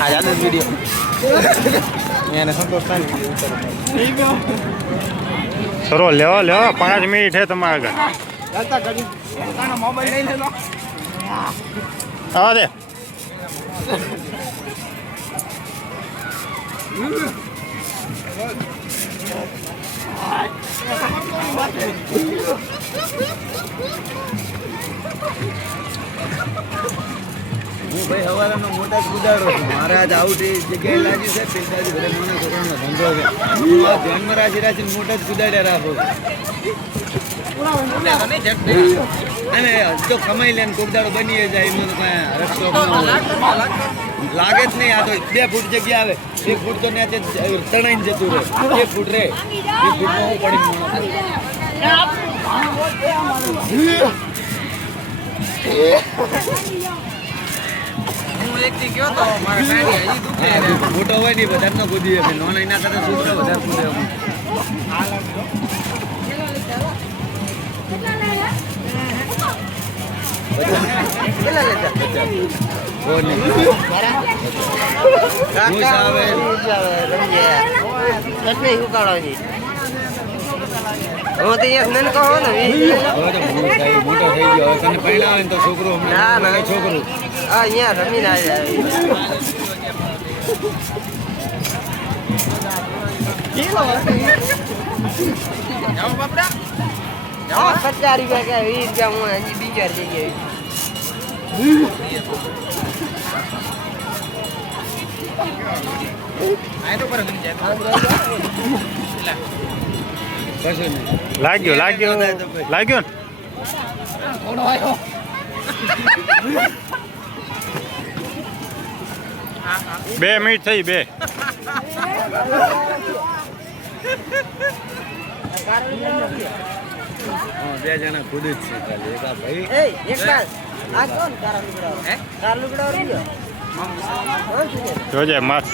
आज आदत वीडियो मैंने संतोष सरो लो लो 5 मिनिट है तुम्हारे मोबाइल नहीं ले लो आवा दे હું ભાઈ હવારાનો મોટા જ ગુજારો છું મારે આજ આઉટ એ જગ્યાએ લાગ્યું છે પિસ્તાજી બધા મને છોકરાનો ધંધો છે હું આ ધ્યાનમાં રાખીને મોટા જ ગુજાડ્યા રાખું અને જો કમાઈ લે કોક દાડો બની જાય એનો તો કાંઈ રસ્તો લાગે જ નહીં. આ તો 2 ફૂટ જગ્યા આવે 1 ફૂટ તો ત્યાં તણાઈને જતું રહે 1 ફૂટ રહે 1 ફૂટમાં હું પડી મોટો હોય ને વધારે ન કૂદી નોના એના કરતા છોકરો વધારે કૂદે મોટો થઈ ગયો તને પરિણામે તો છોકરો છોકરું અહીંયા રમી ના ₹50 કે ₹20 હું હજી બીજા થઈ ગઈ લાગ્યો લાગ્યો બે મિનિટ થઈ બે બે જણા ખુદ જ છે ખાલી એક આ ભાઈ આ કોણ તારા લુગડા હે તારા લુગડા રહ્યો જોજે મસ્ત